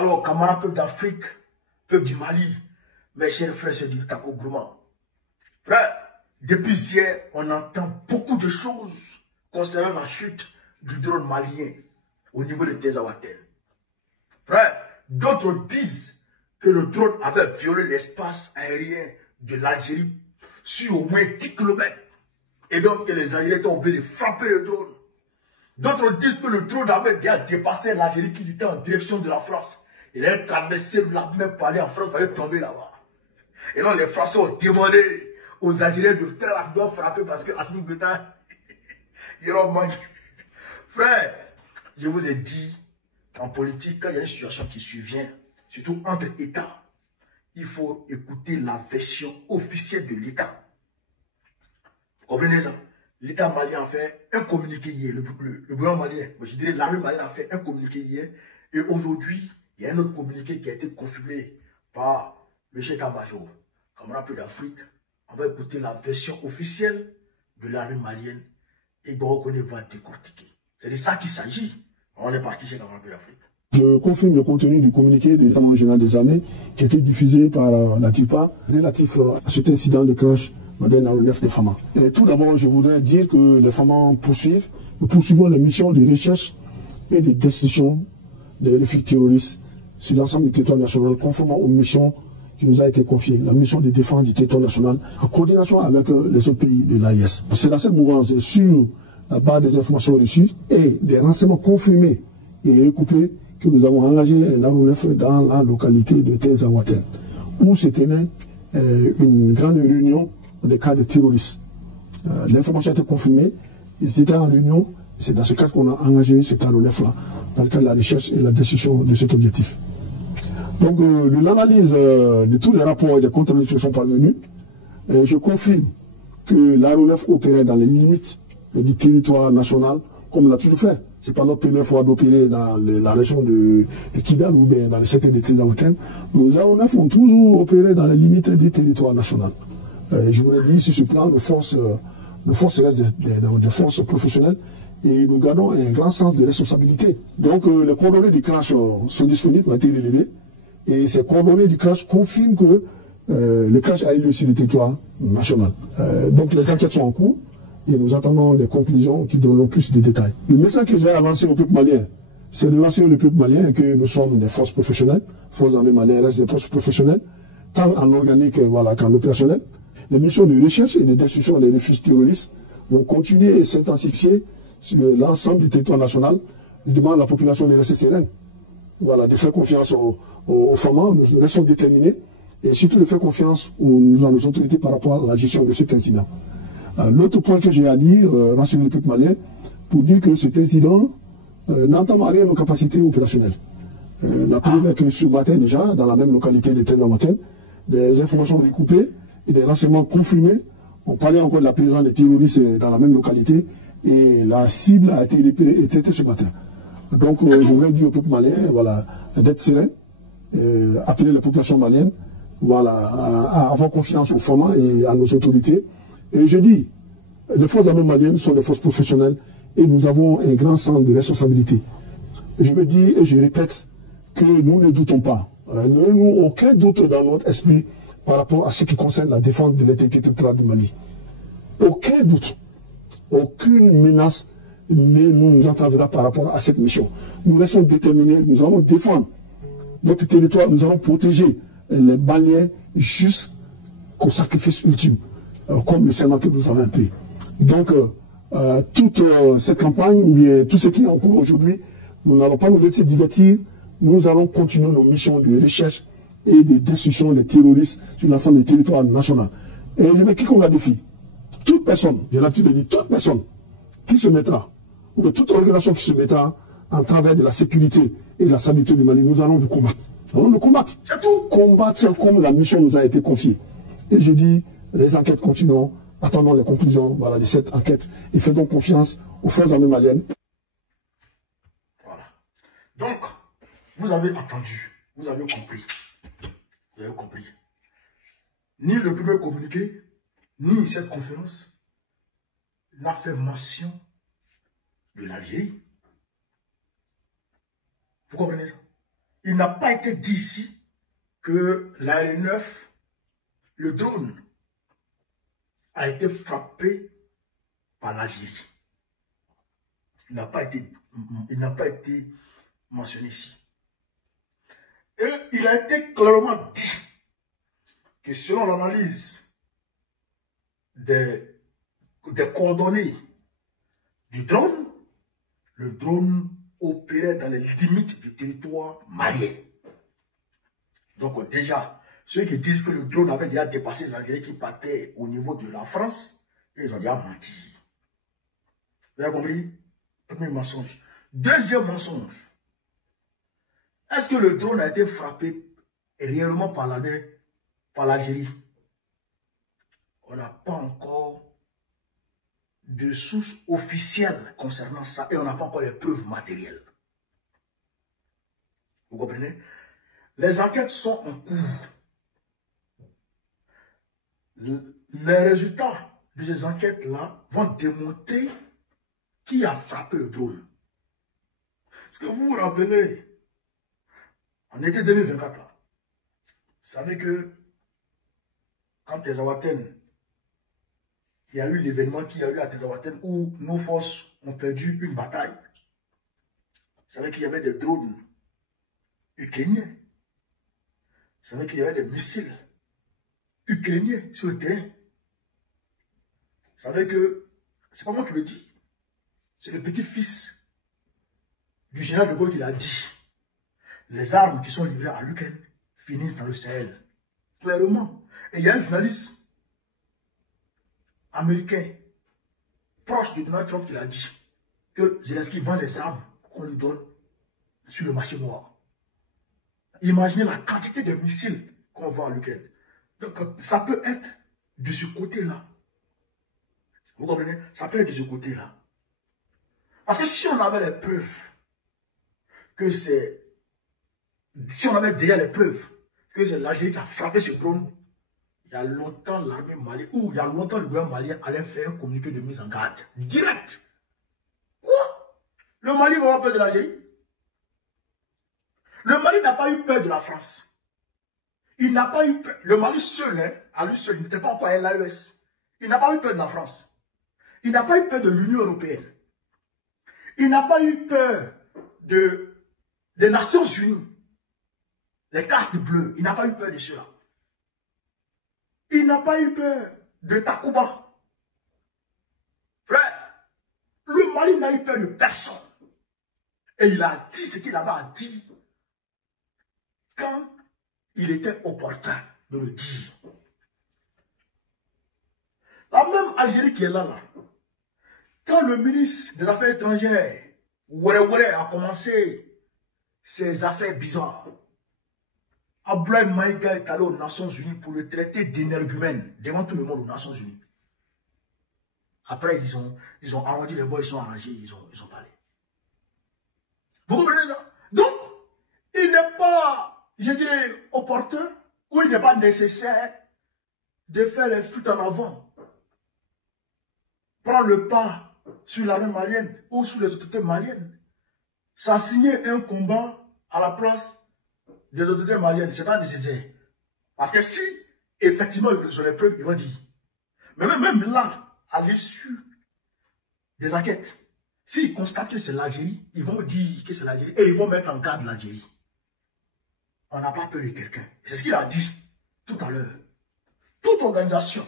Alors, camarades, peuple d'Afrique, peuple du Mali, mes chers frères, c'est du Tako Gourmand. Frère, depuis hier, on entend beaucoup de choses concernant la chute du drone malien au niveau de Tezawaten. Frère, d'autres disent que le drone avait violé l'espace aérien de l'Algérie sur au moins 10 km. Et donc que les Algériens étaient obligés de frapper le drone. D'autres disent que le drone avait déjà dépassé l'Algérie qui était en direction de la France. Il a traversé la mer pour aller en France, pour aller tomber là-bas. Et donc les Français ont demandé aux Algériens de très rapidement frapper parce que Assimi Goïta, il leur manque. Frère, je vous ai dit, en politique, quand il y a une situation qui survient, surtout entre États, il faut écouter la version officielle de l'État. Vous comprenez ça? L'État malien a fait un communiqué hier, le gouvernement malien, je dirais l'armée malienne a fait un communiqué hier, et aujourd'hui, il y a un autre communiqué qui a été confirmé par le chef d'état-major. Camarades peu d'Afrique, on va écouter la version officielle de l'armée malienne et Borokone va décortiquer. C'est de ça qu'il s'agit. On est parti chez Camarades peu d'Afrique. Je confirme le contenu du communiqué de l'état-major général des armées qui a été diffusé par la TIPA relatif à cet incident de crash d'un aéronef de Fama. Et tout d'abord, je voudrais dire que les Fama nous poursuivons les missions de recherche et de destruction des réfugiés terroristes sur l'ensemble du territoire national, conformément aux missions qui nous a été confiées, la mission de défense du territoire national, en coordination avec les autres pays de l'AIS. C'est dans cette mouvance sur la base des informations reçues et des renseignements confirmés et recoupés que nous avons engagé un aéronef dans la localité de Tezawaten, où se tenait une grande réunion des cas de terroristes. L'information a été confirmée, ils étaient en réunion, c'est dans ce cadre qu'on a engagé cet aéronef-là, dans le cadre de la recherche et la destruction de cet objectif. Donc, de l'analyse de tous les rapports et des comptes rendus qui sont parvenus, je confirme que l'aéronef opérait dans les limites du territoire national, comme on l'a toujours fait. Ce n'est pas notre première fois d'opérer dans la région de Kidal ou bien dans le secteur de Tezawaten. Nos aéronefs ont toujours opéré dans les limites du territoire national. Je vous l'ai dit, sur ce plan, nos forces restent des forces professionnelles et nous gardons un grand sens de responsabilité. Donc, les coordonnées du crash sont disponibles, ont été relevées, et ces coordonnées du crash confirment que le crash a eu lieu sur le territoire national. Donc, les enquêtes sont en cours et nous attendons les conclusions qui donneront plus de détails. Le message que j'ai à lancer au peuple malien, c'est de lancer le peuple malien que nous sommes des forces professionnelles, forces armées maliennes restent des forces professionnelles, tant en organique qu'en opérationnel. Les missions de recherche et de destruction des réfugiés terroristes vont continuer et s'intensifier sur l'ensemble du territoire national. Je demande à la population de rester sereine. Voilà, de faire confiance aux femmes, nous restons déterminés, et surtout de faire confiance à nos autorités par rapport à la gestion de cet incident. L'autre point que j'ai à dire, rassurer le peuple malien, pour dire que cet incident n'entame rien nos capacités opérationnelles. La preuve est que ce matin déjà, dans la même localité de Tezawaten, des informations recoupées et des renseignements confirmés. On parlait encore de la présence des terroristes dans la même localité et la cible a été repérée ce matin. Donc je voudrais dire au peuple malien, voilà, d'être serein, appeler la population malienne, voilà, à avoir confiance aux femmes et à nos autorités. Et je dis, les forces armées maliennes sont des forces professionnelles et nous avons un grand sens de responsabilité. Je me dis et je répète que nous ne doutons pas, nous n'avons aucun doute dans notre esprit par rapport à ce qui concerne la défense de l'intégrité territoriale du Mali. Aucun doute, aucune menace ne nous entravera par rapport à cette mission. Nous restons déterminés, nous allons défendre notre territoire, nous allons protéger les Maliens jusqu'au sacrifice ultime, comme le serment que nous avons pris. Donc, toute cette campagne, ou bien tout ce qui est en cours aujourd'hui, nous n'allons pas nous laisser divertir, nous allons continuer nos missions de recherche et de destruction des terroristes sur l'ensemble des territoires nationaux. Et je mets quiconque la défi. Toute personne, j'ai l'habitude de dire, toute personne qui se mettra, ou bien toute organisation qui se mettra en travers de la sécurité et de la stabilité du Mali, nous allons vous combattre. Nous allons nous combattre. C'est tout. Combattre comme la mission nous a été confiée. Et je dis, les enquêtes continueront, attendons les conclusions voilà, de cette enquête et faisons confiance aux forces armées maliennes. Voilà. Donc, vous avez entendu, vous avez compris. Vous avez compris. Ni le premier communiqué, ni cette conférence n'a fait mention de l'Algérie. Vous comprenez ça? il n'a pas été dit ici que l'AR9, le drone, a été frappé par l'Algérie. Il n'a pas été mentionné ici. Et il a été clairement dit que selon l'analyse des coordonnées du drone, le drone opérait dans les limites du territoire malien. Donc déjà, ceux qui disent que le drone avait déjà dépassé l'Algérie qui partait au niveau de la France, ils ont déjà menti. Vous avez compris? Premier mensonge. Deuxième mensonge. Est-ce que le drone a été frappé réellement par l'Algérie? On n'a pas encore de sources officielles concernant ça et on n'a pas encore les preuves matérielles. Vous comprenez? Les enquêtes sont en cours. Les résultats de ces enquêtes-là vont démontrer qui a frappé le drone. Est-ce que vous vous rappelez, en été 2024, là, vous savez que quand Tezawaten, il y a eu l'événement qu'il y a eu à Tezawaten où nos forces ont perdu une bataille. Vous savez qu'il y avait des drones ukrainiens. Vous savez qu'il y avait des missiles ukrainiens sur le terrain. Vous savez que, c'est pas moi qui le dis, c'est le petit-fils du général de Gaulle qui l'a dit. Les armes qui sont livrées à l'Ukraine finissent dans le Sahel. Clairement. Et il y a un journaliste américain proche de Donald Trump qui l'a dit que Zelensky vend les armes qu'on lui donne sur le marché noir. Imaginez la quantité de missiles qu'on vend à l'Ukraine. Donc ça peut être de ce côté-là. Vous comprenez? Ça peut être de ce côté-là. Parce que si on avait les preuves que c'est... Si on avait déjà les preuves que c'est l'Algérie qui a frappé ce drone, il y a longtemps l'armée malienne, ou il y a longtemps le gouvernement malien allait faire un communiqué de mise en garde. Direct. Quoi? Le Mali va avoir peur de l'Algérie? Le Mali n'a pas eu peur de la France. Il n'a pas eu peur. Le Mali seul, hein, à lui seul, il n'était pas encore à l'AES. Il n'a pas eu peur de la France. Il n'a pas eu peur de l'Union européenne. Il n'a pas eu peur des Nations Unies. Les casques bleus. Il n'a pas eu peur de cela. Il n'a pas eu peur de Takuba. Frère, le Mali n'a eu peur de personne. Et il a dit ce qu'il avait à dire quand il était opportun de le dire. La même Algérie qui est là, quand le ministre des Affaires étrangères, Ouere a commencé ses affaires bizarres, Abdoulaye Maïga est allé aux Nations Unies pour le traiter d'énergumène devant tout le monde aux Nations Unies. Après, ils ont arrondi les bois, ils sont arrangés, ils ont parlé. Vous comprenez ça? Donc, il n'est pas, je dirais, opportun ou il n'est pas nécessaire de faire les fuites en avant. Prendre le pas sur l'armée malienne ou sur les autorités maliennes. S'assigner un combat à la place des autorités maliennes, ce n'est pas nécessaire. Parce que si, effectivement, ils ont les preuves, ils vont dire. Mais même là, à l'issue des enquêtes, s'ils constatent que c'est l'Algérie, ils vont dire que c'est l'Algérie et ils vont mettre en garde l'Algérie. On n'a pas peur de quelqu'un. C'est ce qu'il a dit tout à l'heure. Toute organisation,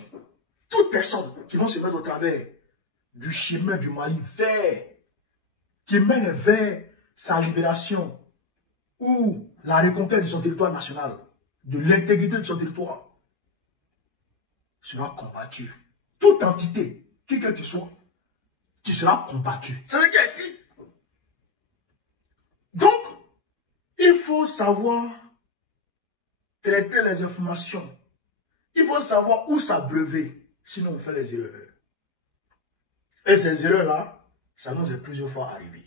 toute personne qui vont se mettre au travers du chemin du Mali qui mène vers sa libération ou la reconquête de son territoire national, de l'intégrité de son territoire, sera combattue. Toute entité, qui que tu sois, tu seras combattu. C'est ce qu'il a dit. Donc, il faut savoir traiter les informations. Il faut savoir où s'abreuver, sinon on fait les erreurs. Et ces erreurs-là, ça nous est plusieurs fois arrivé.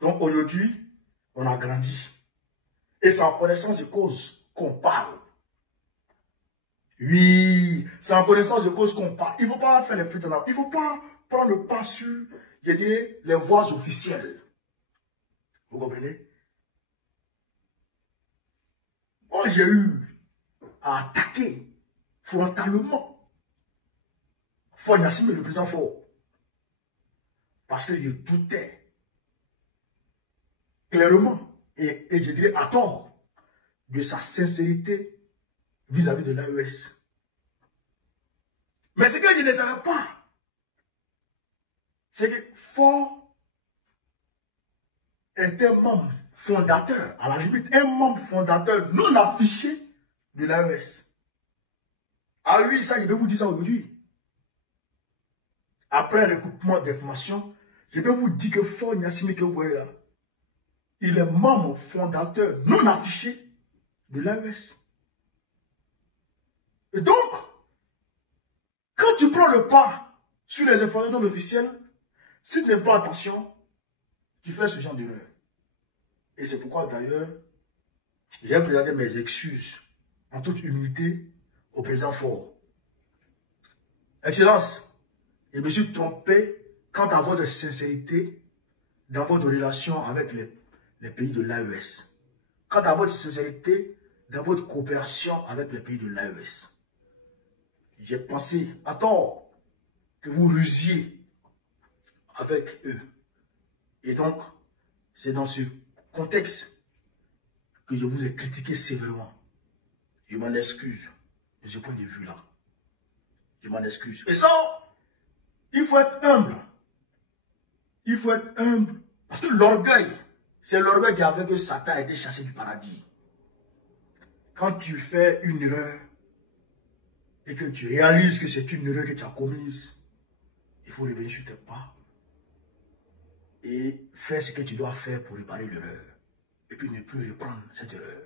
Donc aujourd'hui, on a grandi. Et c'est en connaissance de cause qu'on parle. Oui, c'est en connaissance de cause qu'on parle. Il ne faut pas faire les fuites en avant. Il ne faut pas prendre le pas sur, je dirais, les voies officielles. Vous comprenez? Quand j'ai eu à attaquer frontalement Faure Gnassingbé, le président Faure, parce qu'il doutait clairement et je dirais à tort de sa sincérité vis-à-vis de l'AES. Mais ce que je ne savais pas, c'est que Faure est un membre fondateur, à la limite, un membre fondateur non affiché de l'AES. Ah oui, ça, je vais vous dire ça aujourd'hui. Après un recoupement d'informations, je vais vous dire que Faure Gnassingbé que vous voyez là, il est membre fondateur non affiché de l'AES. Et donc, quand tu prends le pas sur les informations non officielles, si tu ne fais pas attention, tu fais ce genre d'erreur. Et c'est pourquoi d'ailleurs, j'ai présenté mes excuses en toute humilité au président Faure. Excellence, je me suis trompé quant à votre sincérité dans votre relation avec les pays de l'AES. Quant à votre sincérité dans votre coopération avec les pays de l'AES. J'ai pensé à tort que vous rusiez avec eux. Et donc, c'est dans ce contexte que je vous ai critiqué sévèrement. Je m'en excuse de ce point de vue-là. Je m'en excuse. Et ça, il faut être humble. Il faut être humble. Parce que l'orgueil, c'est l'orgueil qui a fait que Satan a été chassé du paradis. Quand tu fais une erreur et que tu réalises que c'est une erreur que tu as commise, il faut revenir sur tes pas et faire ce que tu dois faire pour réparer l'erreur. Et puis ne plus reprendre cette erreur.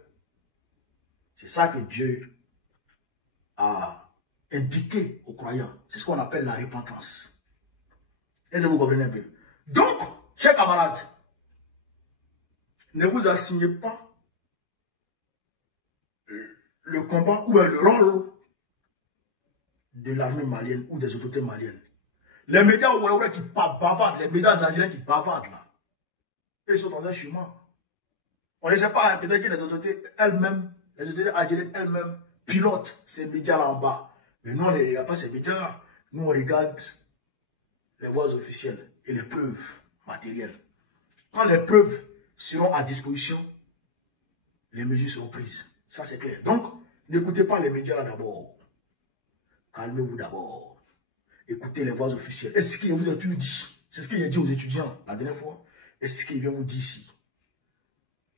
C'est ça que Dieu a indiqué aux croyants. C'est ce qu'on appelle la repentance. Est-ce que vous comprenez un peu? Donc, chers camarades, ne vous assignez pas le combat ou le rôle de l'armée malienne ou des autorités maliennes. Les médias qui bavardent, les médias algériens qui bavardent là, ils sont dans un chemin. On ne sait pas, peut-être que les autorités elles-mêmes, les autorités algériennes elles-mêmes pilotent ces médias-là en bas. Mais nous, on ne regarde pas ces médias. Nous, on regarde les voies officielles et les preuves matérielles. Quand les preuves seront à disposition, les mesures seront prises. Ça, c'est clair. Donc, n'écoutez pas les médias là d'abord. Calmez-vous d'abord. Écoutez les voix officielles. Est-ce qu'il vous a tout dit? C'est ce qu'il a dit aux étudiants la dernière fois. Est-ce qu'il vient vous dire ici?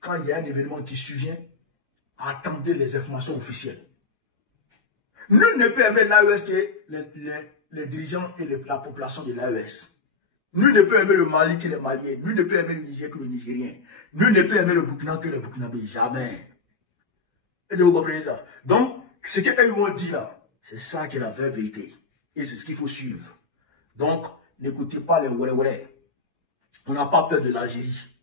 Quand il y a un événement qui survient, attendez les informations officielles. Nul ne peut aimer l'AES que les dirigeants et la population de l'AES. Nul ne peut aimer le Mali que les Maliens. Nul ne peut aimer le Niger que le Nigérien. Nul ne peut aimer le Burkina que le Burkinabé. Jamais. Est-ce que vous comprenez ça? Donc, ce qu'eux ont dit là, c'est ça qui est la vraie vérité. Et c'est ce qu'il faut suivre. Donc, n'écoutez pas les oué-oué. On n'a pas peur de l'Algérie.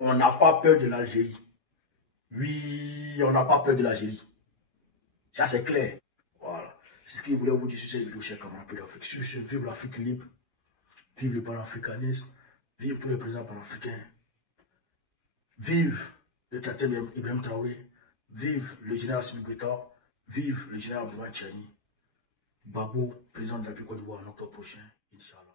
On n'a pas peur de l'Algérie. Oui, on n'a pas peur de l'Algérie. Ça, c'est clair. Voilà. C'est ce que je voulais vous dire sur cette vidéo, chers camarades d'Afrique. Sur ce, vive l'Afrique libre. Vive le panafricanisme. Vive tous les présidents panafricains. Vive le capitaine Ibrahim Traoré. Vive le général Assimi Goïta. Vive le général Abdoulaye Tchani. Babo, président de la République Côte d'Ivoire en octobre prochain, Inch'Allah.